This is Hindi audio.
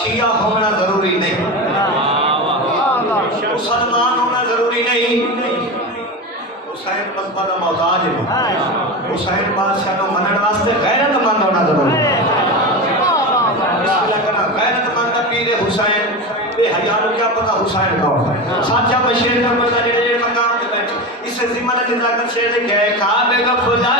शिया होना जरूरी नहीं, मुसलमान होना जरूरी नहीं। हुसैन मजहब का मोहताज है, हुसैन बादशाह को मनन वास्ते गैरतमंद होना जरूरी है। गैरतमंद पीर हुसैन बेहया क्या पता हुसैन कौन है। साचा बशीर का पता नहीं मकाम पे बैठे इसे जिम्मा ने जाकर शेर के खा बेगा खुदा